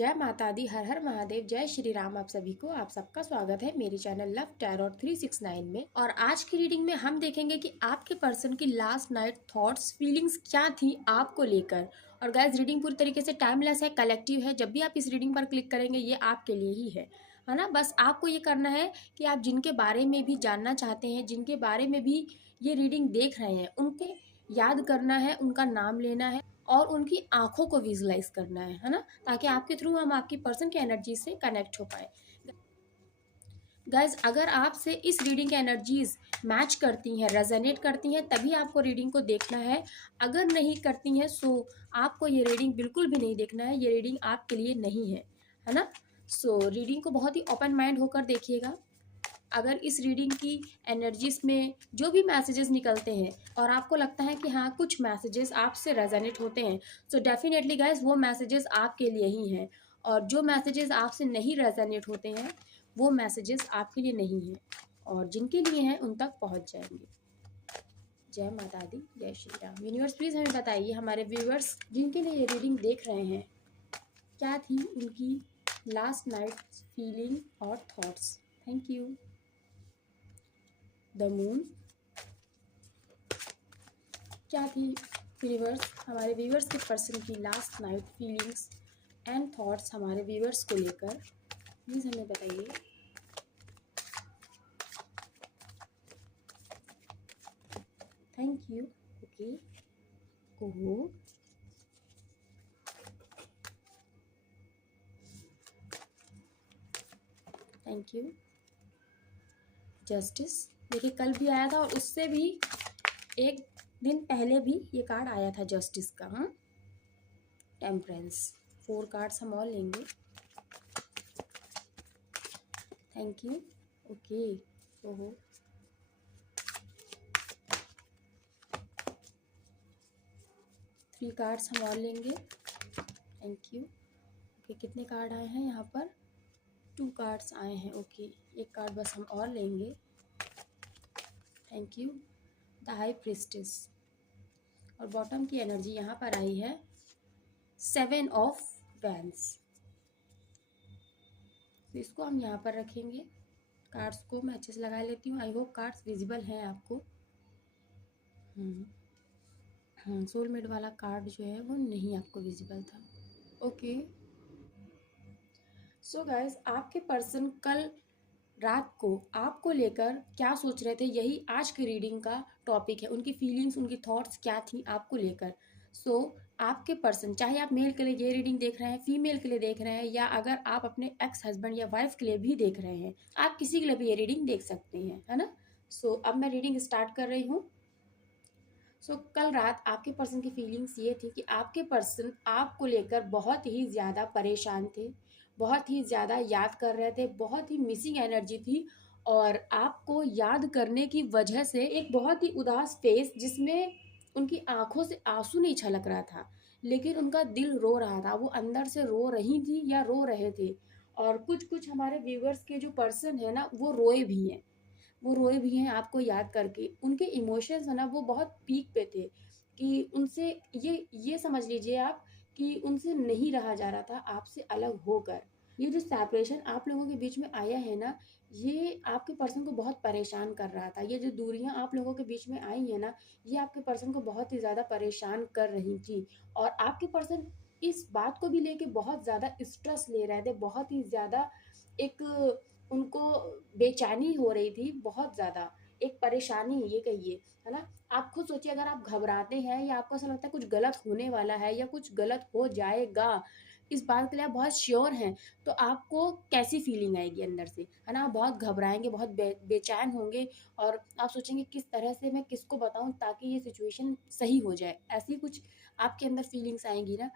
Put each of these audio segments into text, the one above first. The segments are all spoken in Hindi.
जय माता दी, हर हर महादेव, जय श्री राम। आप सभी को आप सबका स्वागत है मेरे चैनल लव टैरोट 369 में। और आज की रीडिंग में हम देखेंगे कि आपके पर्सन की लास्ट नाइट थॉट्स फीलिंग्स क्या थी आपको लेकर। और गाइस, रीडिंग पूरी तरीके से टाइमलेस है, कलेक्टिव है। जब भी आप इस रीडिंग पर क्लिक करेंगे ये आपके लिए ही है ना। बस आपको ये करना है कि आप जिनके बारे में भी जानना चाहते हैं, जिनके बारे में भी ये रीडिंग देख रहे हैं, उनके याद करना है, उनका नाम लेना है और उनकी आंखों को विजुलाइज करना है ना, ताकि आपके थ्रू हम आपकी पर्सन की एनर्जी से कनेक्ट हो पाए। गाइज, अगर आपसे इस रीडिंग की एनर्जीज मैच करती हैं, रेजोनेट करती हैं, तभी आपको रीडिंग को देखना है। अगर नहीं करती हैं सो आपको ये रीडिंग बिल्कुल भी नहीं देखना है। ये रीडिंग आपके लिए नहीं है ना। सो रीडिंग को बहुत ही ओपन माइंड होकर देखिएगा। अगर इस रीडिंग की एनर्जीज में जो भी मैसेजेस निकलते हैं और आपको लगता है कि हाँ कुछ मैसेजेस आपसे रेजोनेट होते हैं, सो डेफिनेटली गाइज वो मैसेजेस आपके लिए ही हैं। और जो मैसेजेस आपसे नहीं रेजोनेट होते हैं वो मैसेजेस आपके लिए नहीं हैं, और जिनके लिए हैं उन तक पहुंच जाएंगे। जय माता दी, जय श्री राम। यूनिवर्स प्लीज़ हमें बताइए, हमारे व्यूअर्स जिनके लिए ये रीडिंग देख रहे हैं, क्या थी उनकी लास्ट नाइट फीलिंग और thoughts. Thank you. The moon, क्या थी यूनिवर्स हमारे व्यूवर्स के पर्सन की last night feelings and thoughts हमारे व्यूवर्स को लेकर, प्लीज़ हमें बताइए। Thank you. ओके, ओहो, थैंक यू। जस्टिस, देखिए कल भी आया था और उससे भी एक दिन पहले भी ये कार्ड आया था जस्टिस का। हाँ, टेम्परेंस, 4 कार्ड्स हम और लेंगे। Thank you. ओके, ओहो, 3 कार्ड्स हम और लेंगे। Thank you. ओके, कितने कार्ड आए हैं यहाँ पर? 2 कार्ड्स आए हैं। ओके, एक कार्ड बस हम और लेंगे। Thank you. The high priestess, और बॉटम की एनर्जी यहाँ पर आई है 7 ऑफ वैंस। तो इसको हम यहाँ पर रखेंगे। कार्ड्स को मैं अच्छे से लगा लेती हूँ। आई होप कार्ड्स विजिबल हैं आपको। सोलमेट वाला कार्ड जो है वो नहीं आपको विजिबल था। ओके, सो गाइस, आपके पर्सन कल रात को आपको लेकर क्या सोच रहे थे, यही आज की रीडिंग का टॉपिक है। उनकी फीलिंग्स, उनकी थॉट्स क्या थी आपको लेकर। आपके पर्सन, चाहे आप मेल के लिए ये रीडिंग देख रहे हैं, फीमेल के लिए देख रहे हैं, या अगर आप अपने एक्स हस्बैंड या वाइफ के लिए भी देख रहे हैं, आप किसी के लिए भी ये रीडिंग देख सकते हैं, है ना। अब मैं रीडिंग स्टार्ट कर रही हूँ। कल रात आपके पर्सन की फीलिंग्स ये थी कि आपके पर्सन आपको लेकर बहुत ही ज़्यादा परेशान थे, बहुत ही ज़्यादा याद कर रहे थे, बहुत ही मिसिंग एनर्जी थी। और आपको याद करने की वजह से एक बहुत ही उदास फेस, जिसमें उनकी आंखों से आंसू नहीं छलक रहा था, लेकिन उनका दिल रो रहा था। वो अंदर से रो रही थी या रो रहे थे। और कुछ कुछ हमारे व्यूवर्स के जो पर्सन है ना, वो रोए भी हैं। वो रोए भी हैं आपको याद करके। उनके इमोशंस है ना, वो बहुत पीक पे थे कि उनसे ये समझ लीजिए आप कि उनसे नहीं रहा जा रहा था आपसे अलग होकर। ये जो सेपरेशन आप लोगों के बीच में आया है ना, ये आपके पर्सन को बहुत परेशान कर रहा था। ये जो दूरियां आप लोगों के बीच में आई है ना, ये आपके पर्सन को बहुत ही ज़्यादा परेशान कर रही थी। और आपके पर्सन इस बात को भी लेके बहुत ज़्यादा स्ट्रेस ले रहे थे, बहुत ही ज़्यादा एक उनको बेचैनी हो रही थी, बहुत ज़्यादा एक परेशानी ये कहिए, है ना। आप खुद सोचिए, अगर आप घबराते हैं या आपको ऐसा लगता है कुछ गलत होने वाला है या कुछ गलत हो जाएगा, इस बात के लिए आप बहुत श्योर हैं, तो आपको कैसी फीलिंग आएगी अंदर से, है ना। आप बहुत घबराएंगे, बहुत बेचैन होंगे, और आप सोचेंगे किस तरह से मैं किसको बताऊं ताकि ये सिचुएशन सही हो जाए। ऐसी कुछ आपके अंदर फीलिंग्स आएंगी ना।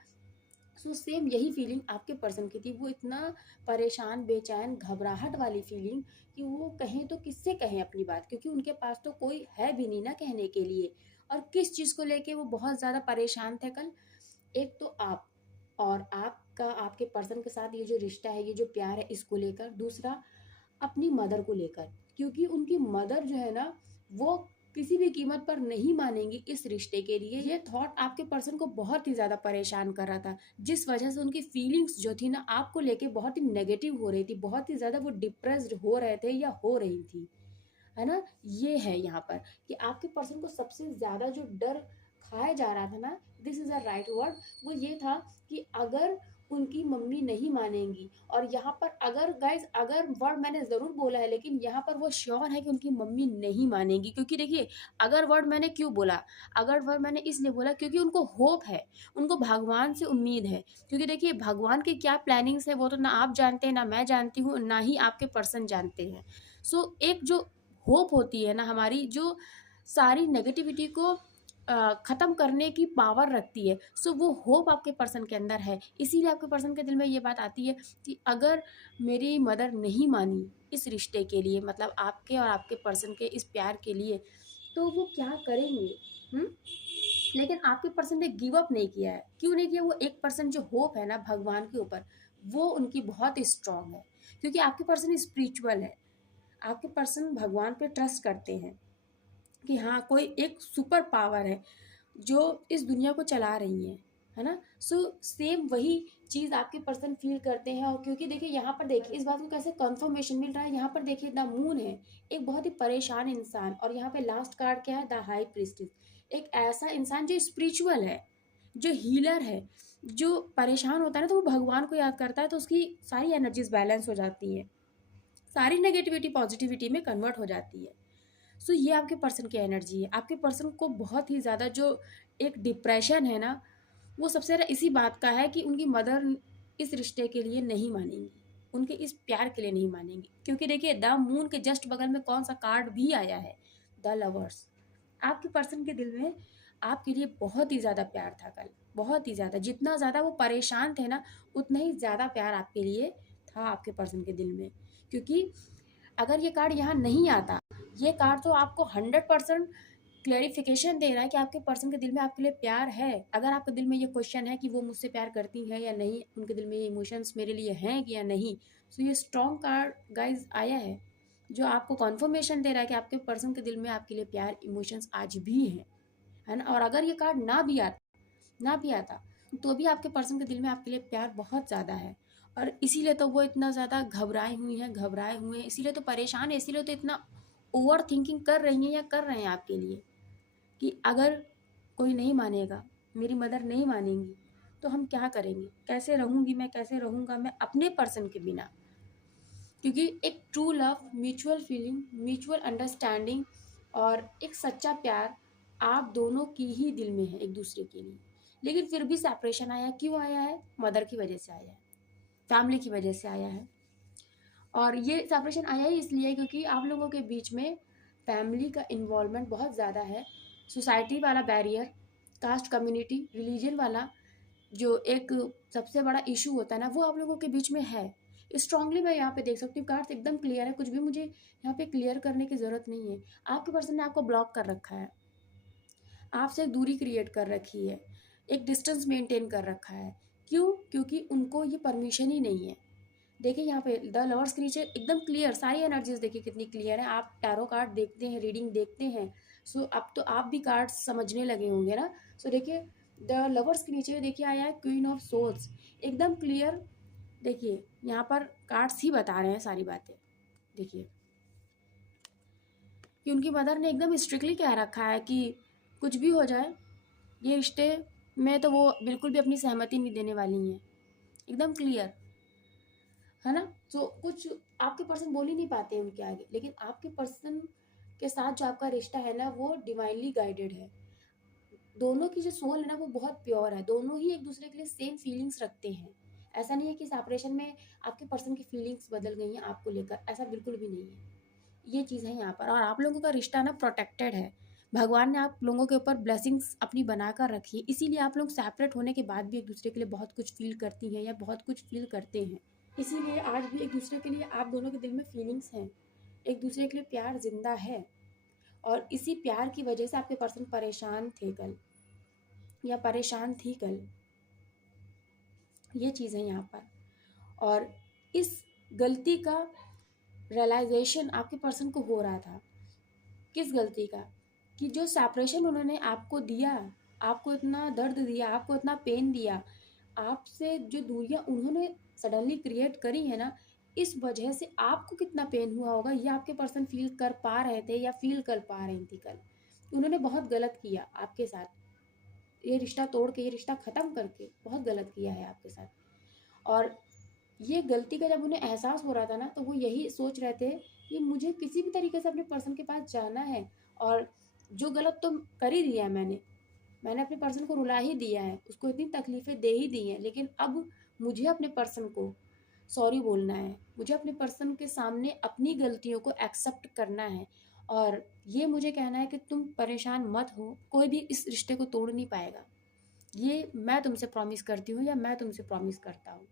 सेम यही फीलिंग आपके पर्सन की थी। वो इतना परेशान, बेचैन, घबराहट वाली फीलिंग कि वो कहें तो किससे कहें अपनी बात, क्योंकि उनके पास तो कोई है भी नहीं ना कहने के लिए। और किस चीज़ को लेके वो बहुत ज़्यादा परेशान थे कल। एक तो आप, और आपका आपके पर्सन के साथ ये जो रिश्ता है, ये जो प्यार है, इसको लेकर। दूसरा, अपनी मदर को लेकर, क्योंकि उनकी मदर जो है ना, वो किसी भी कीमत पर नहीं मानेंगी इस रिश्ते के लिए। ये थॉट आपके पर्सन को बहुत ही ज़्यादा परेशान कर रहा था, जिस वजह से उनकी फीलिंग्स जो थी ना आपको लेके बहुत ही नेगेटिव हो रही थी, बहुत ही ज़्यादा वो डिप्रेस्ड हो रहे थे या हो रही थी, है ना? ये है यहाँ पर कि आपके पर्सन को सबसे ज़्यादा जो डर खाया जा रहा था ना, this is a right word, वो ये था कि अगर उनकी मम्मी नहीं मानेंगी। और यहाँ पर अगर गाइज, अगर वर्ड मैंने ज़रूर बोला है, लेकिन यहाँ पर वो श्योर है कि उनकी मम्मी नहीं मानेंगी। क्योंकि देखिए, अगर वर्ड मैंने क्यों बोला, अगर वर्ड मैंने इसलिए बोला क्योंकि उनको होप है, उनको भगवान से उम्मीद है। क्योंकि देखिए, भगवान की क्या प्लानिंग्स है वो तो ना आप जानते हैं, ना मैं जानती हूँ, ना ही आपके पर्सन जानते हैं। सो एक जो होप होती है ना हमारी, जो सारी नेगेटिविटी को ख़त्म करने की पावर रखती है, सो वो होप आपके पर्सन के अंदर है। इसीलिए आपके पर्सन के दिल में ये बात आती है कि अगर मेरी मदर नहीं मानी इस रिश्ते के लिए, मतलब आपके और आपके पर्सन के इस प्यार के लिए, तो वो क्या करेंगे। हुँ? लेकिन आपके पर्सन ने गिव अप नहीं किया है। क्यों नहीं किया? वो एक पर्सन जो होप है ना भगवान के ऊपर, वो उनकी बहुत स्ट्रॉन्ग है। क्योंकि आपके पर्सन स्पिरिचुअल है। आपके पर्सन भगवान पे ट्रस्ट करते हैं कि हाँ, कोई एक सुपर पावर है जो इस दुनिया को चला रही है ना? सो सेम वही चीज़ आपके पर्सन फील करते हैं। और क्योंकि देखिए, यहाँ पर देखिए इस बात को कैसे कंफर्मेशन मिल रहा है। यहाँ पर देखिए द मून है, एक बहुत ही परेशान इंसान, और यहाँ पे लास्ट कार्ड क्या है, द हाई प्रीस्टेस। एक ऐसा इंसान जो स्पिरिचुअल है, जो हीलर है, जो परेशान होता है ना तो वो भगवान को याद करता है, तो उसकी सारी एनर्जीज बैलेंस हो जाती है, सारी नेगेटिविटी पॉजिटिविटी में कन्वर्ट हो जाती है। सो ये आपके पर्सन की एनर्जी है। आपके पर्सन को बहुत ही ज़्यादा जो एक डिप्रेशन है ना, वो सबसे ज़्यादा इसी बात का है कि उनकी मदर इस रिश्ते के लिए नहीं मानेंगी, उनके इस प्यार के लिए नहीं मानेंगी। क्योंकि देखिए, द मून के जस्ट बगल में कौन सा कार्ड भी आया है, द लवर्स। आपके पर्सन के दिल में आपके लिए बहुत ही ज़्यादा प्यार था कल, बहुत ही ज़्यादा। जितना ज़्यादा वो परेशान थे ना, उतना ही ज़्यादा प्यार आपके लिए था आपके पर्सन के दिल में। क्योंकि अगर ये कार्ड यहाँ नहीं आता, ये कार्ड तो आपको 100% क्लेरिफिकेशन दे रहा है कि आपके पर्सन के दिल में आपके लिए प्यार है। अगर आपके दिल में ये क्वेश्चन है कि वो मुझसे प्यार करती है या नहीं, उनके दिल में ये इमोशंस मेरे लिए हैं कि या नहीं, तो ये स्ट्रॉन्ग कार्ड गाइज आया है जो आपको कॉन्फर्मेशन दे रहा है कि आपके पर्सन के दिल में आपके लिए प्यार इमोशंस आज भी हैं, है ना? और अगर ये कार्ड ना भी आता तो भी आपके पर्सन के दिल में आपके लिए प्यार बहुत ज़्यादा है। और इसीलिए तो वो इतना ज़्यादा घबराए हुए हैं, इसीलिए तो परेशान है, इसीलिए तो इतना ओवर थिंकिंग कर रही हैं या कर रहे हैं आपके लिए कि अगर कोई नहीं मानेगा, मेरी मदर नहीं मानेंगी, तो हम क्या करेंगे, कैसे रहूँगी मैं, कैसे रहूँगा मैं अपने पर्सन के बिना। क्योंकि एक true love, mutual feeling, mutual understanding और एक सच्चा प्यार आप दोनों की ही दिल में है एक दूसरे के लिए। लेकिन फिर भी सेपरेशन आया, क्यों आया है? मदर की वजह से आया है, फैमिली की वजह से आया है। और ये सेपरेशन आया ही इसलिए क्योंकि आप लोगों के बीच में फैमिली का इन्वॉल्वमेंट बहुत ज़्यादा है। सोसाइटी वाला बैरियर, कास्ट कम्युनिटी, रिलीजन वाला जो एक सबसे बड़ा इशू होता है ना, वो आप लोगों के बीच में है। स्ट्रांगली मैं यहाँ पे देख सकती हूँ, कार्ड्स एकदम क्लियर है, कुछ भी मुझे यहाँ पे क्लियर करने की ज़रूरत नहीं है। आपके पर्सन ने आपको ब्लॉक कर रखा है, आपसे एक दूरी क्रिएट कर रखी है, एक डिस्टेंस मेंटेन कर रखा है। क्यों? क्योंकि उनको ये परमिशन ही नहीं है। देखिए यहाँ पे द लवर्स के नीचे एकदम क्लियर सारी एनर्जीज, देखिए कितनी क्लियर है। आप टैरो कार्ड देखते हैं, रीडिंग देखते हैं, सो अब तो आप भी कार्ड समझने लगे होंगे ना। सो देखिए, द लवर्स के नीचे देखिए आया है क्वीन ऑफ सोल्स, एकदम क्लियर। देखिए यहाँ पर कार्ड्स ही बता रहे हैं सारी बातें। देखिए कि उनकी मदर ने एकदम स्ट्रिक्टली कह रखा है कि कुछ भी हो जाए, ये रिश्ते में तो वो बिल्कुल भी अपनी सहमति नहीं देने वाली हैं, एकदम क्लियर, है ना? तो कुछ आपके पर्सन बोल ही नहीं पाते हैं उनके आगे, लेकिन आपके पर्सन के साथ जो आपका रिश्ता है ना, वो डिवाइनली गाइडेड है। दोनों की जो सोल है ना, वो बहुत प्योर है, दोनों ही एक दूसरे के लिए सेम फीलिंग्स रखते हैं। ऐसा नहीं है कि सेपरेशन में आपके पर्सन की फीलिंग्स बदल गई हैं आपको लेकर, ऐसा बिल्कुल भी नहीं है। ये चीज़ है यहाँ पर। और आप लोगों का रिश्ता ना प्रोटेक्टेड है, भगवान ने आप लोगों के ऊपर ब्लेसिंग्स अपनी बनाकर रखी है, इसीलिए आप लोग सेपरेट होने के बाद भी एक दूसरे के लिए बहुत कुछ फील करती हैं या बहुत कुछ फील करते हैं। इसीलिए आज भी एक दूसरे के लिए आप दोनों के दिल में फीलिंग्स हैं, एक दूसरे के लिए प्यार जिंदा है। और इसी प्यार की वजह से आपके पर्सन परेशान थे कल, या परेशान थी कल, ये चीज़ है यहाँ पर। और इस गलती का रियलाइजेशन आपके पर्सन को हो रहा था। किस गलती का? कि जो सेपरेशन उन्होंने आपको दिया, आपको इतना दर्द दिया, आपको इतना पेन दिया, आपसे जो दूरियां उन्होंने सडनली क्रिएट करी है ना, इस वजह से आपको कितना पेन हुआ होगा ये आपके पर्सन फील कर पा रहे थे या फील कर पा रही थी कल। उन्होंने बहुत गलत किया आपके साथ, ये रिश्ता तोड़ के, ये रिश्ता ख़त्म करके बहुत गलत किया है आपके साथ। और ये गलती का जब उन्हें एहसास हो रहा था ना, तो वो यही सोच रहे थे कि मुझे किसी भी तरीके से अपने पर्सन के पास जाना है, और जो गलत तो कर ही दिया है मैंने अपने पर्सन को रुला ही दिया है, उसको इतनी तकलीफ़ें दे ही दी हैं, लेकिन अब मुझे अपने पर्सन को सॉरी बोलना है, मुझे अपने पर्सन के सामने अपनी गलतियों को एक्सेप्ट करना है, और ये मुझे कहना है कि तुम परेशान मत हो, कोई भी इस रिश्ते को तोड़ नहीं पाएगा। ये मैं तुमसे प्रॉमिस करती हूँ या मैं तुमसे प्रॉमिस करता हूँ।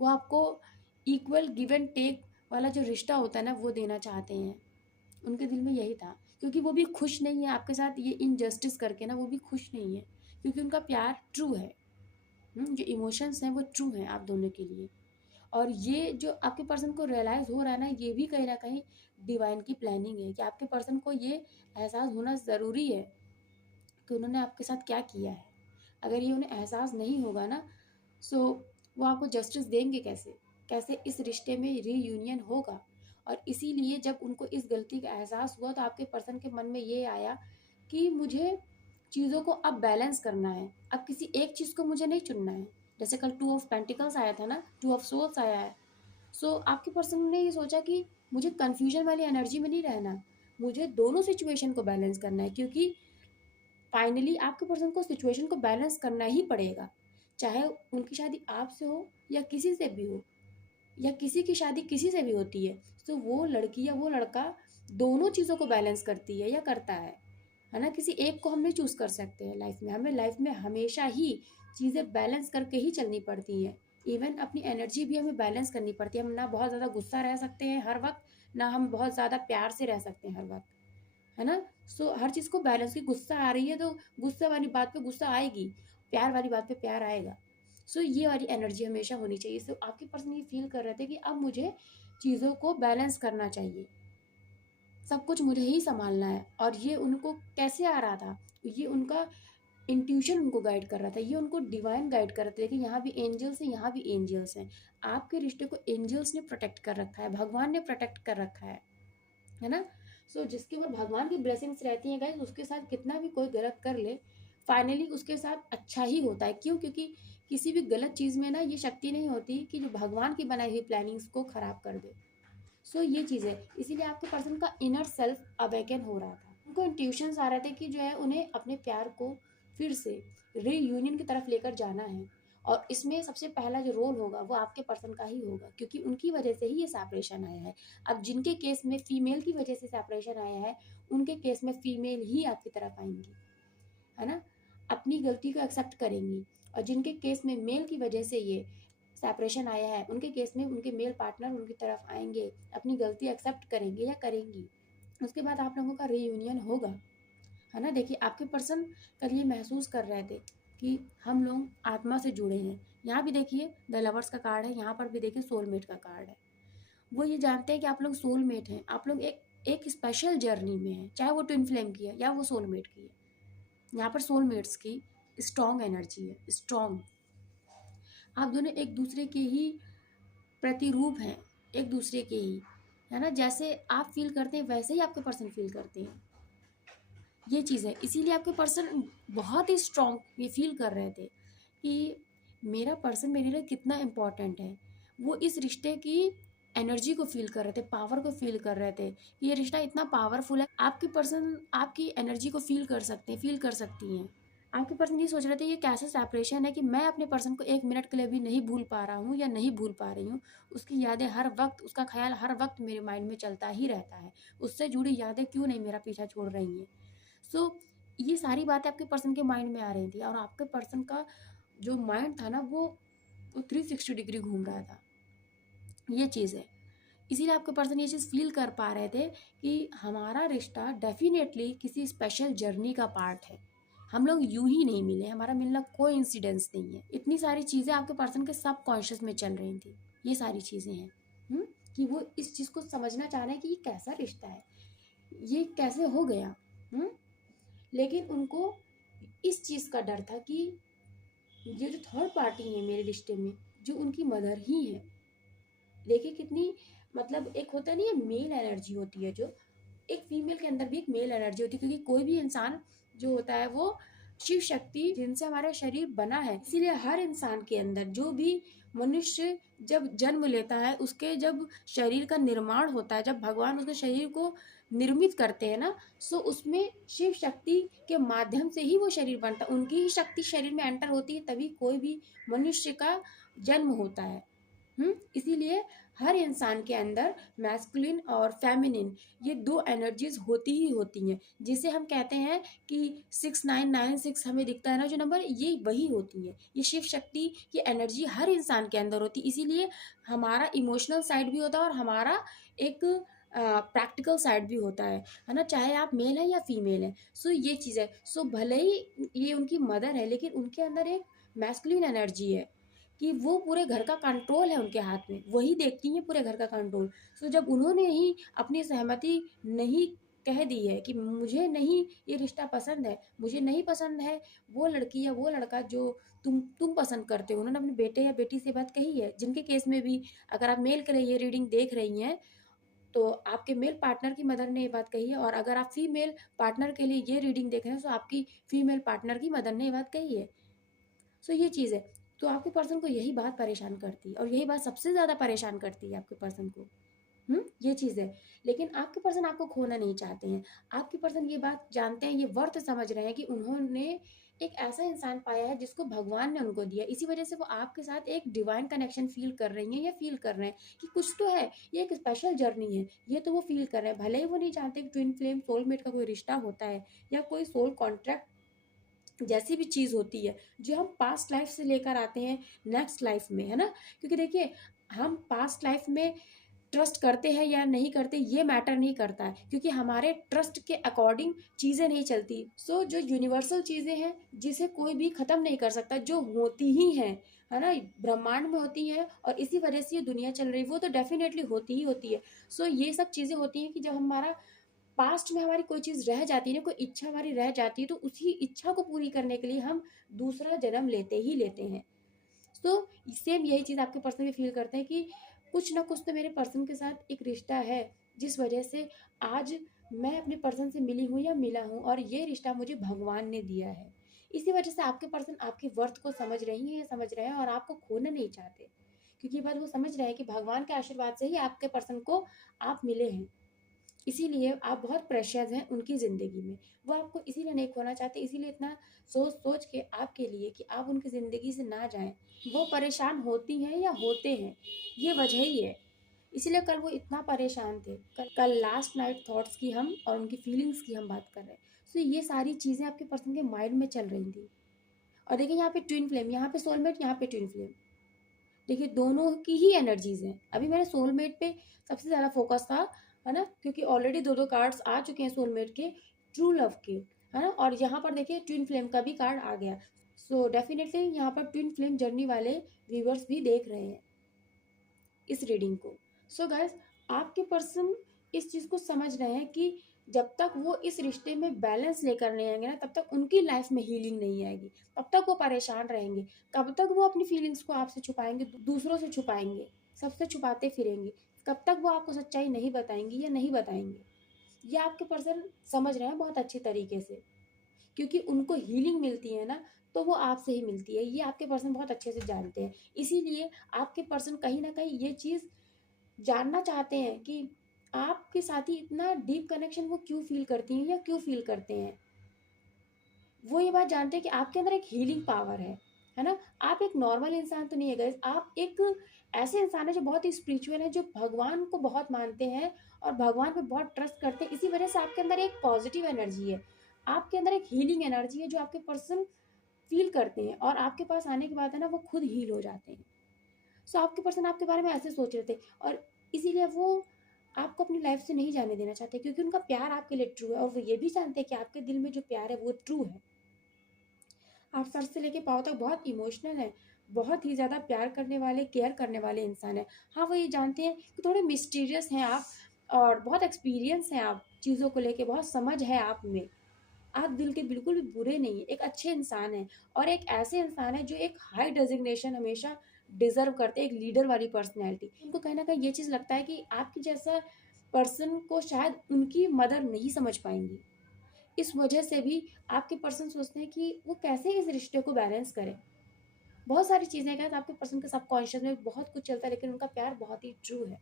वो आपको इक्वल गिव एंड टेक वाला जो रिश्ता होता है ना, वो देना चाहते हैं। उनके दिल में यही था, क्योंकि वो भी खुश नहीं है आपके साथ ये इनजस्टिस करके ना, वो भी खुश नहीं है, क्योंकि उनका प्यार ट्रू है। जो इमोशंस हैं वो ट्रू हैं आप दोनों के लिए। और ये जो आपके पर्सन को रियलाइज़ हो रहा है ना, ये भी कहीं ना कहीं डिवाइन की प्लानिंग है, कि आपके पर्सन को ये एहसास होना ज़रूरी है कि उन्होंने आपके साथ क्या किया है। अगर ये उन्हें एहसास नहीं होगा ना, सो वो आपको जस्टिस देंगे कैसे, कैसे इस रिश्ते में रीयूनियन होगा। और इसीलिए जब उनको इस गलती का एहसास हुआ, तो आपके पर्सन के मन में ये आया कि मुझे चीज़ों को अब बैलेंस करना है, अब किसी एक चीज़ को मुझे नहीं चुनना है। जैसे कल 2 ऑफ पेंटिकल्स आया था ना, 2 ऑफ सोल्स आया है। सो आपके पर्सन ने ये सोचा कि मुझे कन्फ्यूजन वाली एनर्जी में नहीं रहना, मुझे दोनों सिचुएशन को बैलेंस करना है, क्योंकि फाइनली आपके पर्सन को सिचुएशन को बैलेंस करना ही पड़ेगा। चाहे उनकी शादी आपसे हो या किसी से भी हो, या किसी की शादी किसी से भी होती है, तो वो लड़की या वो लड़का दोनों चीज़ों को बैलेंस करती है या करता है ना। किसी एक को हम नहीं चूज़ कर सकते हैं लाइफ में, हमें लाइफ में हमेशा ही चीज़ें बैलेंस करके ही चलनी पड़ती हैं। इवन अपनी एनर्जी भी हमें बैलेंस करनी पड़ती है। हम ना बहुत ज़्यादा गुस्सा रह सकते हैं हर वक्त, ना हम बहुत ज़्यादा प्यार से रह सकते हैं हर वक्त, है ना। हर चीज़ को बैलेंस, की गुस्सा आ रही है तो गुस्से वाली बात पे गुस्सा आएगी, प्यार वाली बात पे प्यार आएगा। ये वाली एनर्जी हमेशा होनी चाहिए। आपके पर्सन ये फील कर रहे थे कि अब मुझे चीज़ों को बैलेंस करना चाहिए, सब कुछ मुझे ही संभालना है। और ये उनको कैसे आ रहा था, ये उनका इंट्यूशन उनको गाइड कर रहा था, ये उनको डिवाइन गाइड कर रहे थे कि यहाँ भी एंजल्स हैं, यहाँ भी एंजल्स हैं। आपके रिश्ते को एंजल्स ने प्रोटेक्ट कर रखा है, भगवान ने प्रोटेक्ट कर रखा है ना। जिसके ऊपर भगवान की ब्लेसिंग्स रहती हैं गाइस, उसके साथ कितना भी कोई गलत कर ले, फाइनली उसके साथ अच्छा ही होता है। क्यों? क्योंकि किसी भी गलत चीज़ में ना ये शक्ति नहीं होती कि जो भगवान की बनाई हुई प्लानिंग्स को खराब कर दे। ये चीज़ है, इसीलिए आपके पर्सन का इनर सेल्फ अवेकन हो रहा था। उनको इंट्यूशंस आ रहे थे कि जो है उन्हें अपने प्यार को फिर से रीयूनियन की तरफ लेकर जाना है। और इसमें सबसे पहला जो रोल होगा वो आपके पर्सन का ही होगा, क्योंकि उनकी वजह से ही ये सेपरेशन आया है। अब जिनके केस में फीमेल की वजह से सेपरेशन आया है, उनके केस में फीमेल ही आपकी तरफ आएंगी, है ना, अपनी गलती को एक्सेप्ट करेंगी। और जिनके केस में मेल की वजह से ये सेपरेशन आया है, उनके केस में उनके मेल पार्टनर उनकी तरफ आएंगे, अपनी गलती एक्सेप्ट करेंगे या करेंगी। उसके बाद आप लोगों का रीयूनियन होगा, है ना। देखिए आपके पर्सन कल ये महसूस कर रहे थे कि हम लोग आत्मा से जुड़े हैं। यहाँ भी देखिए द लवर्स का कार्ड है, यहाँ पर भी देखिए सोलमेट का कार्ड है। वो ये जानते हैं कि आप लोग सोलमेट हैं, आप लोग एक एक स्पेशल जर्नी में हैं, चाहे वो ट्विन फ्लेम की है या वो सोलमेट की है। यहाँ पर सोलमेट्स की स्ट्रॉन्ग एनर्जी है, स्ट्रॉन्ग। आप दोनों एक दूसरे के ही प्रतिरूप हैं, एक दूसरे के ही, है ना। जैसे आप फील करते हैं वैसे ही आपके पर्सन फील करते हैं, ये चीज़ है। इसीलिए आपके पर्सन बहुत ही स्ट्रॉन्ग ये फील कर रहे थे कि मेरा पर्सन मेरे लिए कितना इम्पोर्टेंट है। वो इस रिश्ते की एनर्जी को फील कर रहे थे, पावर को फील कर रहे थे कि ये रिश्ता इतना पावरफुल है। आपके पर्सन आपकी एनर्जी को फील कर सकते हैं, फील कर सकती हैं। आपके पर्सन ये सोच रहे थे ये कैसा सेपरेशन है कि मैं अपने पर्सन को 1 मिनट के लिए भी नहीं भूल पा रहा हूँ या नहीं भूल पा रही हूँ। उसकी यादें हर वक्त, उसका ख्याल हर वक्त मेरे माइंड में चलता ही रहता है। उससे जुड़ी यादें क्यों नहीं मेरा पीछा छोड़ रही हैं। ये सारी बातें आपके पर्सन के माइंड में आ रही थी, और आपके पर्सन का जो माइंड था ना, वो 360 डिग्री घूम रहा था, ये चीज़ है। इसीलिए आपके पर्सन ये चीज़ फील कर पा रहे थे कि हमारा रिश्ता डेफिनेटली किसी स्पेशल जर्नी का पार्ट है। हम लोग यूं ही नहीं मिले, हमारा मिलना कोई इंसिडेंस नहीं है। इतनी सारी चीज़ें आपके पर्सन के सब कॉन्शियस में चल रही थी, ये सारी चीज़ें हैं। कि वो इस चीज़ को समझना चाह रहे हैं कि ये कैसा रिश्ता है, ये कैसे हो गया। लेकिन उनको इस चीज़ का डर था कि ये जो थर्ड पार्टी है मेरे रिश्ते में, जो उनकी मदर ही है। देखिए कितनी, मतलब एक होता नहीं है मेल एनर्जी होती है, जो एक फीमेल के अंदर भी एक मेल एनर्जी होती है, क्योंकि कोई भी इंसान जो होता है वो शिव शक्ति जिनसे हमारा शरीर बना है। इसीलिए हर इंसान के अंदर जो भी मनुष्य जब जन्म लेता है, उसके जब शरीर का निर्माण होता है, जब भगवान उसके शरीर को निर्मित करते हैं ना, सो उसमें शिव शक्ति के माध्यम से ही वो शरीर बनता है। उनकी ही शक्ति शरीर में एंटर होती है, तभी कोई भी मनुष्य का जन्म होता है। इसीलिए हर इंसान के अंदर मैस्कुलिन और फेमिनिन, ये दो एनर्जीज होती ही होती हैं, जिसे हम कहते हैं कि 6996 हमें दिखता है ना जो नंबर, ये वही होती है। ये शिव शक्ति की एनर्जी हर इंसान के अंदर होती है। इसीलिए हमारा इमोशनल साइड भी होता है और हमारा एक प्रैक्टिकल साइड भी होता है ना, चाहे आप मेल है या फीमेल है। सो ये चीज़ है। सो भले ही ये उनकी मदर है, लेकिन उनके अंदर एक मैस्कुलिन एनर्जी है कि वो पूरे घर का कंट्रोल है उनके हाथ में, वही देखती हैं पूरे घर का कंट्रोल। सो जब उन्होंने ही अपनी सहमति नहीं कह दी है कि मुझे नहीं ये रिश्ता पसंद है, मुझे नहीं पसंद है वो लड़की या वो लड़का जो तुम पसंद करते हो, उन्होंने अपने बेटे या बेटी से बात कही है। जिनके केस में भी अगर आप मेल के लिए ये रीडिंग देख रही हैं, तो आपके मेल पार्टनर की मदर ने ये बात कही है, और अगर आप फीमेल पार्टनर के लिए ये रीडिंग देख रहे हैं, तो आपकी फीमेल पार्टनर की मदर ने ये बात कही है। सो ये चीज़ है। तो आपके पर्सन को यही बात परेशान करती है, और यही बात सबसे ज़्यादा परेशान करती है आपके पर्सन को। ये चीज़ है। लेकिन आपके पर्सन आपको खोना नहीं चाहते हैं। आपके पर्सन ये बात जानते हैं, ये वर्थ समझ रहे हैं कि उन्होंने एक ऐसा इंसान पाया है जिसको भगवान ने उनको दिया। इसी वजह से वो आपके साथ एक डिवाइन कनेक्शन फील कर रही हैं, या फील कर रहे हैं कि कुछ तो है, ये एक स्पेशल जर्नी है, ये तो वो फील कर रहे हैं। भले ही वो नहीं जानते कि ट्विन फ्लेम सोलमेट का कोई रिश्ता होता है, या कोई सोल कॉन्ट्रैक्ट जैसी भी चीज़ होती है जो हम पास्ट लाइफ से लेकर आते हैं नेक्स्ट लाइफ में, है ना। क्योंकि देखिए, हम पास्ट लाइफ में ट्रस्ट करते हैं या नहीं करते ये मैटर नहीं करता है, क्योंकि हमारे ट्रस्ट के अकॉर्डिंग चीज़ें नहीं चलती। सो जो यूनिवर्सल चीज़ें हैं जिसे कोई भी ख़त्म नहीं कर सकता, जो होती ही हैं, है ना, ब्रह्मांड में होती है, और इसी वजह से ये दुनिया चल रही है, वो तो डेफिनेटली होती ही होती है। सो ये सब चीज़ें होती हैं कि जब हमारा पास्ट में हमारी कोई चीज़ रह जाती है ना, कोई इच्छा हमारी रह जाती है, तो उसी इच्छा को पूरी करने के लिए हम दूसरा जन्म लेते ही लेते हैं। तो सेम यही चीज़ आपके पर्सन भी फील करते हैं कि कुछ ना कुछ तो मेरे पर्सन के साथ एक रिश्ता है, जिस वजह से आज मैं अपने पर्सन से मिली हूँ या मिला हूँ, और ये रिश्ता मुझे भगवान ने दिया है। इसी वजह से आपके पर्सन आपकी वर्थ को समझ रही हैं, समझ रहे हैं, और आपको खोना नहीं चाहते, क्योंकि ये बात वो समझ रहे हैं कि भगवान के आशीर्वाद से ही आपके पर्सन को आप मिले हैं। इसीलिए आप बहुत प्रेशियस हैं उनकी ज़िंदगी में। वो आपको इसीलिए नहीं खोना चाहते, इसीलिए इतना सोच सोच के आपके लिए कि आप उनकी ज़िंदगी से ना जाएं, वो परेशान होती हैं या होते हैं, ये वजह ही है। इसीलिए कल वो इतना परेशान थे। कल लास्ट नाइट थॉट्स की हम और उनकी फीलिंग्स की हम बात कर रहे हैं। सो ये सारी चीज़ें आपके पर्सन के माइंड में चल रही थी। और देखिए यहाँ पे ट्विन फ्लेम, यहाँ पे सोलमेट, यहाँ पे ट्विन फ्लेम। देखिए दोनों की ही एनर्जीज हैं। अभी मैंने सोलमेट पे सबसे ज़्यादा फोकस था, है ना, क्योंकि ऑलरेडी दो दो कार्ड्स आ चुके हैं सोलमेट के, ट्रू लव के, है ना। और यहाँ पर देखिए ट्विन फ्लेम का भी कार्ड आ गया। सो डेफिनेटली यहाँ पर ट्विन फ्लेम जर्नी वाले व्यूवर्स भी देख रहे हैं इस रीडिंग को। सो गाइस, आपके पर्सन इस चीज़ को समझ रहे हैं कि जब तक वो इस रिश्ते में बैलेंस लेकर नहीं आएंगे ना, तब तक उनकी लाइफ में हीलिंग नहीं आएगी, तब तक वो परेशान रहेंगे। कब तक वो अपनी फीलिंग्स को आपसे छुपाएंगे, दूसरों से छुपाएंगे, सबसे छुपाते फिरेंगे। कब तक वो आपको सच्चाई नहीं बताएंगी या नहीं बताएंगे, ये आपके पर्सन समझ रहे हैं बहुत अच्छी तरीके से। क्योंकि उनको हीलिंग मिलती है ना, तो वो आपसे ही मिलती है, ये आपके पर्सन बहुत अच्छे से जानते हैं। इसीलिए आपके पर्सन कहीं ना कहीं ये चीज़ जानना चाहते हैं कि आपके साथ ही इतना डीप कनेक्शन वो क्यों फील करती हैं या क्यों फील करते हैं। वो ये बात जानते हैं कि आपके अंदर एक हीलिंग पावर है ना। आप एक नॉर्मल इंसान तो नहीं है गाइस, आप एक ऐसे इंसान है जो बहुत ही स्पिरिचुअल है, जो भगवान को बहुत मानते हैं और भगवान पे बहुत ट्रस्ट करते हैं। इसी वजह से आपके अंदर एक पॉजिटिव एनर्जी है, आपके अंदर एक हीलिंग एनर्जी है, जो आपके पर्सन फील करते हैं, और आपके पास आने के बाद है ना वो खुद हील हो जाते हैं। सो आपके पर्सन आपके बारे में ऐसे सोच रहे थे, और इसीलिए वो आपको अपनी लाइफ से नहीं जाने देना चाहते, क्योंकि उनका प्यार आपके लिए ट्रू है, और वो ये भी जानते हैं कि आपके दिल में जो प्यार है वो ट्रू है। आप सर से लेके पाँव तक बहुत इमोशनल है, बहुत ही ज़्यादा प्यार करने वाले, केयर करने वाले इंसान है। हाँ, वो ये जानते हैं कि थोड़े मिस्टीरियस हैं आप, और बहुत एक्सपीरियंस हैं आप चीज़ों को लेके, बहुत समझ है आप में। आप दिल के बिल्कुल भी बुरे नहीं है, एक अच्छे इंसान हैं और एक ऐसे इंसान है जो एक हाई डेजिग्नेशन हमेशा डिजर्व करते हैं, एक लीडर वाली पर्सनैलिटी। उनको कहीं ना कहीं ये चीज़ लगता है कि आपकी जैसा पर्सन को शायद उनकी मदर नहीं समझ पाएंगी। इस वजह से भी आपके पर्सन सोचते हैं कि वो कैसे इस रिश्ते को बैलेंस करें। बहुत सारी चीज़ें क्या आपके पर्सन के सबकॉन्शियस में बहुत कुछ चलता है, लेकिन उनका प्यार बहुत ही ट्रू है।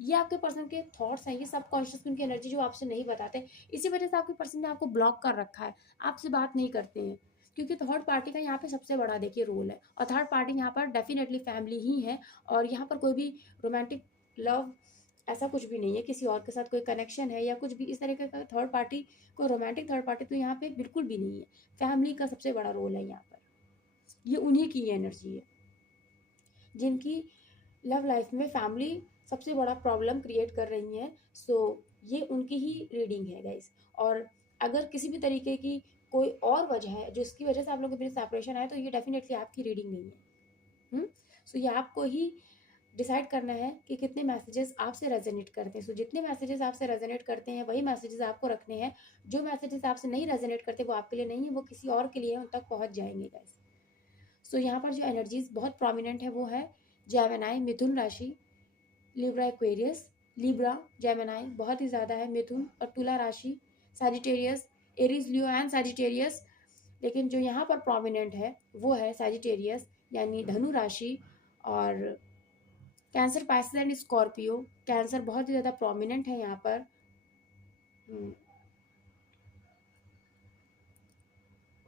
ये आपके पर्सन के थॉट्स हैं, ये सबकॉन्शियस में उनकी एनर्जी जो आपसे नहीं बताते। इसी वजह से आपके पर्सन ने आपको ब्लॉक कर रखा है, आपसे बात नहीं करते हैं, क्योंकि थर्ड पार्टी का यहाँ पे सबसे बड़ा देखिए रोल है। और थर्ड पार्टी यहाँ पर डेफिनेटली फैमिली ही है, और यहाँ पर कोई भी रोमांटिक लव ऐसा कुछ भी नहीं है, किसी और के साथ कोई कनेक्शन है या कुछ भी इस तरीके का थर्ड पार्टी, कोई रोमांटिक थर्ड पार्टी तो यहाँ पे बिल्कुल भी नहीं है। फैमिली का सबसे बड़ा रोल है यहाँ पर, ये उन्हीं की एनर्जी है जिनकी लव लाइफ में फैमिली सबसे बड़ा प्रॉब्लम क्रिएट कर रही है। सो ये उनकी ही रीडिंग है गाइस। और अगर किसी भी तरीके की कोई और वजह है जिसकी वजह से आप लोगों के बीच सेपरेशन आए, तो ये डेफिनेटली आपकी रीडिंग नहीं है। सो ये आपको ही डिसाइड करना है कि कितने मैसेजेस आपसे रेजोनेट करते हैं। सो जितने मैसेजेस आपसे रेजोनेट करते हैं वही मैसेजेस आपको रखने हैं। जो मैसेजेस आपसे नहीं रेजोनेट करते वो आपके लिए नहीं है, वो किसी और के लिए है, उन तक पहुंच जाएंगे गाइस। सो यहाँ पर जो एनर्जीज बहुत प्रोमिनेंट है वो है जेमिनी मिथुन राशि, लिब्रा एक्वेरियस, लिब्रा जेमिनी बहुत ही ज़्यादा है, मिथुन और तुला राशि, Sagittarius, Aries Leo and Sagittarius. लेकिन जो यहाँ पर प्रोमिनेंट है वो है सैजिटेरियस यानी धनु राशि, और cancer, Pisces and Scorpio. Cancer बहुत ही ज़्यादा प्रोमिनेंट है यहाँ पर।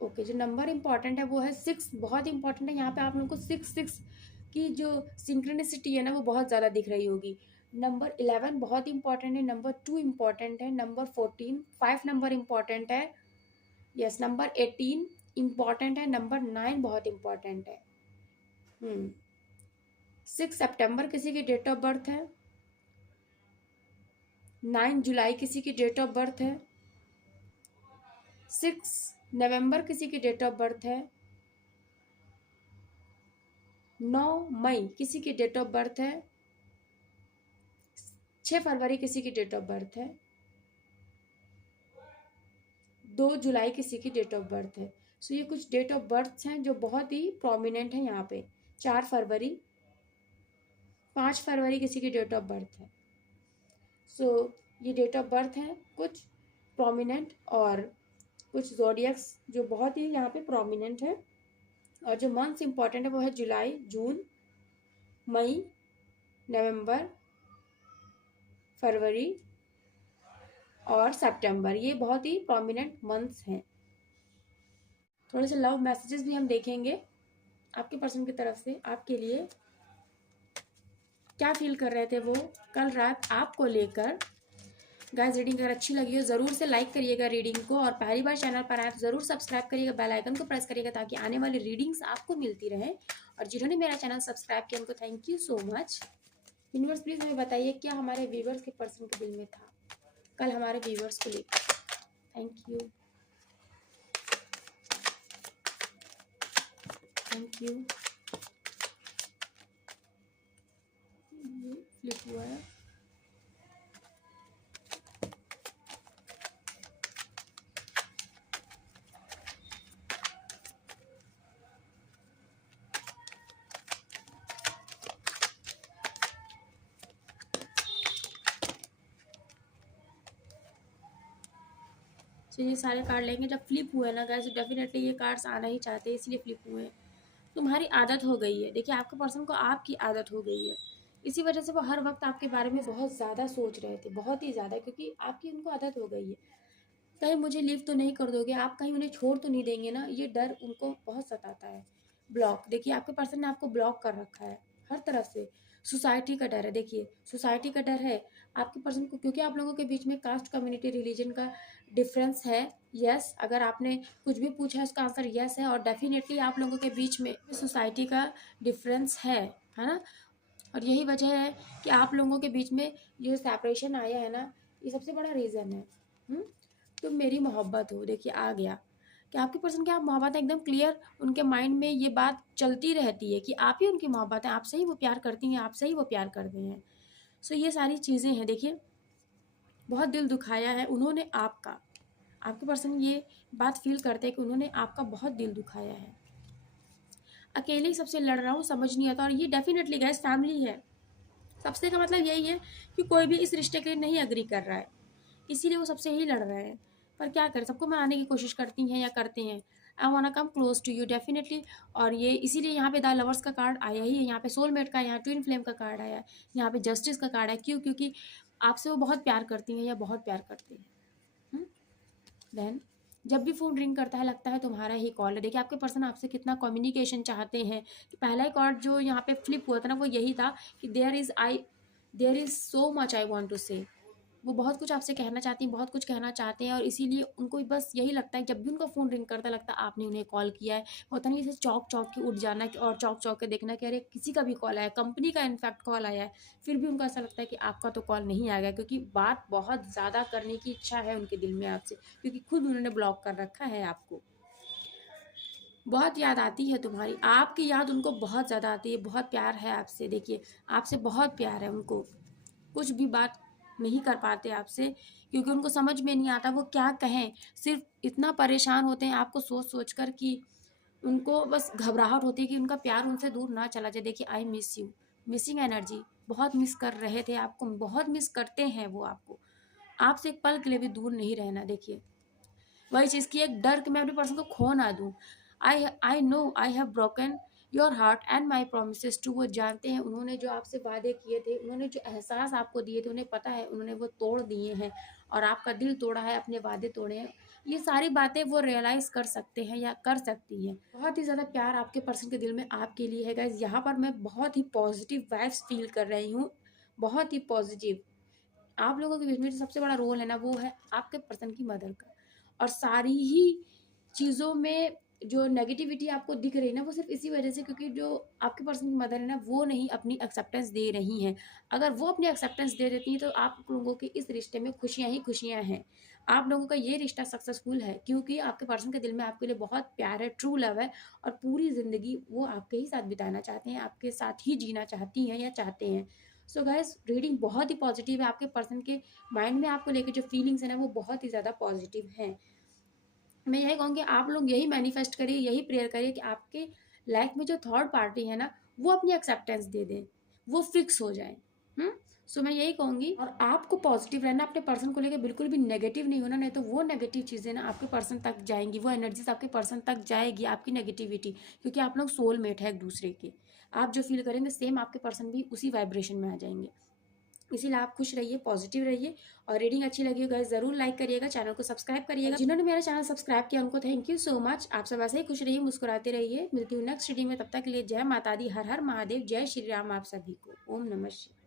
ओके, जो नंबर इंपॉर्टेंट है वो है 6, बहुत इंपॉर्टेंट है यहाँ पे। आप लोगों को 6 की जो सिंक्रोनिसिटी है ना वो बहुत ज़्यादा दिख रही होगी। नंबर 11 बहुत इंपॉर्टेंट है, नंबर 2 इंपॉर्टेंट है, नंबर 14, 5 नंबर इंपॉर्टेंट है, यस, नंबर 18 इंपॉर्टेंट है, नंबर 9 बहुत इंपॉर्टेंट है। 6 सितंबर किसी की डेट ऑफ बर्थ है, 9 जुलाई किसी की डेट ऑफ बर्थ है, 6 नवंबर किसी की डेट ऑफ बर्थ है, 9 मई किसी की डेट ऑफ बर्थ है, 6 फरवरी किसी की डेट ऑफ बर्थ है, 2 जुलाई किसी की डेट ऑफ बर्थ है। सो ये कुछ डेट ऑफ बर्थ हैं जो बहुत ही प्रोमिनेंट हैं यहाँ पे। 4 फरवरी, 5 फरवरी किसी की डेट ऑफ बर्थ है। सो ये डेट ऑफ बर्थ हैं कुछ प्रोमिनेंट, और कुछ ज़ोडियक्स जो बहुत ही यहाँ पे प्रोमिनेंट है। और जो मंथ्स इंपॉर्टेंट है वो है जुलाई, जून, मई, नवंबर, फरवरी और सितंबर। ये बहुत ही प्रोमिनेंट मंथ्स हैं। थोड़े से लव मैसेजेस भी हम देखेंगे आपके पर्सन की तरफ से आपके लिए क्या फील कर रहे थे वो कल रात आपको लेकर। गाइस, रीडिंग अगर अच्छी लगी हो ज़रूर से लाइक करिएगा रीडिंग को, और पहली बार चैनल पर आए तो ज़रूर सब्सक्राइब करिएगा, बेल आइकन को प्रेस करिएगा ताकि आने वाली रीडिंग्स आपको मिलती रहे। और जिन्होंने मेरा चैनल सब्सक्राइब किया उनको thank you so much. Universe please हमें बताइए क्या हमारे व्यूवर्स के पर्सन के दिल में था कल हमारे व्यूवर्स को लेकर। Thank you, thank you. Flip हुआ है। ये सारे कार्ड लेंगे। जब फ्लिप हुए ना गाइस, डेफिनेटली ये कार्ड्स आना ही चाहते हैं, इसलिए फ्लिप हुए हैं। तुम्हारी आदत हो गई है, देखिए आपके पर्सन को आपकी आदत हो गई है, इसी वजह से वो हर वक्त आपके बारे में बहुत ज़्यादा सोच रहे थे, बहुत ही ज़्यादा, क्योंकि आपकी उनको आदत हो गई है। कहीं मुझे लीव तो नहीं कर दोगे आप, कहीं उन्हें छोड़ तो नहीं देंगे ना, ये डर उनको बहुत सताता है। ब्लॉक, देखिए आपके पर्सन ने आपको ब्लॉक कर रखा है हर तरफ से। सोसाइटी का डर है, देखिए सोसाइटी का डर है आपके पर्सन को, क्योंकि आप लोगों के बीच में कास्ट, कम्युनिटी, रिलीजन का डिफरेंस है। यस, अगर आपने कुछ भी पूछा है उसका आंसर यस है, और डेफिनेटली आप लोगों के बीच में सोसाइटी का डिफरेंस है ना। और यही वजह है कि आप लोगों के बीच में जो सेपरेशन आया है ना, ये सबसे बड़ा रीज़न है। तुम मेरी मोहब्बत हो, देखिए आ गया कि आपके पर्सन की आप मोहब्बत है, एकदम क्लियर उनके माइंड में ये बात चलती रहती है कि आप ही उनकी मोहब्बत है, आपसे ही वो प्यार करती हैं, आपसे ही वो प्यार करते हैं। सो ये सारी चीज़ें हैं, देखिए बहुत दिल दुखाया है उन्होंने आपका, आपके पर्सन ये बात फील करते हैं कि उन्होंने आपका बहुत दिल दुखाया है। अकेले ही सबसे लड़ रहा हूँ, समझ नहीं आता। और ये डेफिनेटली गैस फैमिली है। सबसे का मतलब यही है कि कोई भी इस रिश्ते के लिए नहीं एग्री कर रहा है, इसीलिए वो सबसे ही लड़ रहे हैं। पर क्या करें, सबको मनाने की कोशिश करती हैं या करते हैं। I want come close to you definitely. और ये इसीलिए यहाँ पे द लवर्स का कार्ड आया ही है, यहाँ पे सोलमेट का, यहाँ ट्विन फ्लेम का कार्ड आया है, यहाँ पे जस्टिस का कार्ड है। क्यों? क्योंकि आपसे वो बहुत प्यार करती हैं या बहुत प्यार करते हैं। देन जब भी फ़ोन रिंग करता है लगता है तुम्हारा ही कॉल है। देखिए आपके पर्सन आपसे कितना कम्युनिकेशन चाहते हैं। कि पहला ही कार्ड जो यहाँ पे फ्लिप हुआ था ना, वो यही था कि there is so much I want to say. वो बहुत कुछ आपसे कहना चाहती हैं, बहुत कुछ कहना चाहते हैं, और इसीलिए उनको बस यही लगता है जब भी उनका फ़ोन रिंग करता है लगता है आपने उन्हें कॉल किया है। होता नहीं, जैसे चौंक-चौंक के उठ जाना और चौंक-चौंक के देखना कि अरे किसी का भी कॉल आया है, कंपनी का इनफैक्ट कॉल आया है, फिर भी उनको ऐसा लगता है कि आपका तो कॉल नहीं आएगा, क्योंकि बात बहुत ज़्यादा करने की इच्छा है उनके दिल में आपसे, क्योंकि खुद उन्होंने ब्लॉक कर रखा है आपको। बहुत याद आती है तुम्हारी, आपकी याद उनको बहुत ज़्यादा आती है, बहुत प्यार है आपसे। देखिए आपसे बहुत प्यार है उनको, कुछ भी बात नहीं कर पाते आपसे, क्योंकि उनको समझ में नहीं आता वो क्या कहें। सिर्फ इतना परेशान होते हैं आपको सोच सोच कर कि उनको बस घबराहट होती है कि उनका प्यार उनसे दूर ना चला जाए। देखिए I miss you, missing energy, बहुत मिस कर रहे थे आपको, बहुत मिस करते हैं वो आपको। आपसे एक पल के लिए भी दूर नहीं रहना। देखिए वही चीज़ की एक डर कि मैं अपने पर्सन को खो ना दूँ। I know I have broken your heart and my promises too. वो जानते हैं उन्होंने जो आपसे वादे किए थे, उन्होंने जो एहसास आपको दिए थे, उन्हें पता है उन्होंने वो तोड़ दिए हैं और आपका दिल तोड़ा है, अपने वादे तोड़े हैं। ये सारी बातें वो रियलाइज़ कर सकते हैं या कर सकती हैं। बहुत ही ज़्यादा प्यार आपके पर्सन के दिल में आपके लिए है गाइस। यहाँ पर मैं बहुत ही पॉजिटिव वाइब्स फील कर रही हूँ, बहुत ही पॉजिटिव। आप लोगों के बीच में जो सबसे बड़ा रोल है ना, वो है आपके पर्सन की मदर का। और सारी ही चीज़ों में जो नेगेटिविटी आपको दिख रही है ना, वो सिर्फ इसी वजह से क्योंकि जो आपके पर्सन की मदर है ना, वो नहीं अपनी एक्सेप्टेंस दे रही हैं। अगर वो अपनी एक्सेप्टेंस दे देती हैं तो आप लोगों के इस रिश्ते में खुशियाँ ही खुशियाँ हैं। आप लोगों का ये रिश्ता सक्सेसफुल है क्योंकि आपके पर्सन के दिल में आपके लिए बहुत प्यार है, ट्रू लव है, और पूरी ज़िंदगी वो आपके ही साथ बिताना चाहते हैं, आपके साथ ही जीना चाहती हैं या चाहते हैं। सो गाइस रीडिंग बहुत ही पॉजिटिव है। आपके पर्सन के माइंड में आपको लेके जो फीलिंग्स है ना, वो बहुत ही ज़्यादा पॉजिटिव हैं। मैं यही कहूँगी आप लोग यही मैनिफेस्ट करिए, यही प्रेयर करिए कि आपके लाइफ में जो थर्ड पार्टी है ना, वो अपनी एक्सेप्टेंस दे दें, वो फिक्स हो जाए। सो मैं यही कहूँगी, और आपको पॉजिटिव रहना, अपने पर्सन को लेकर बिल्कुल भी नेगेटिव नहीं होना, नहीं तो वो नेगेटिव चीज़ें ना आपके पर्सन तक जाएंगी, वो एनर्जीज आपके पर्सन तक जाएगी, आपकी नेगेटिविटी, क्योंकि आप लोग सोलमेट है एक दूसरे के। आप जो फील करेंगे सेम आपके पर्सन भी उसी वाइब्रेशन में आ जाएंगे। इसीलिए आप खुश रहिए, पॉजिटिव रहिए। और रीडिंग अच्छी लगी हो गाइस ज़रूर लाइक करिएगा, चैनल को सब्सक्राइब करिएगा। जिन्होंने मेरा चैनल सब्सक्राइब किया उनको थैंक यू सो मच। आप सब ऐसे ही खुश रहिए, मुस्कुराते रहिए। मिलती हूँ नेक्स्ट रीडिंग में, तब तक के लिए जय माता दी, हर हर महादेव, जय श्री राम आप सभी को। ओम नमः शिवाय।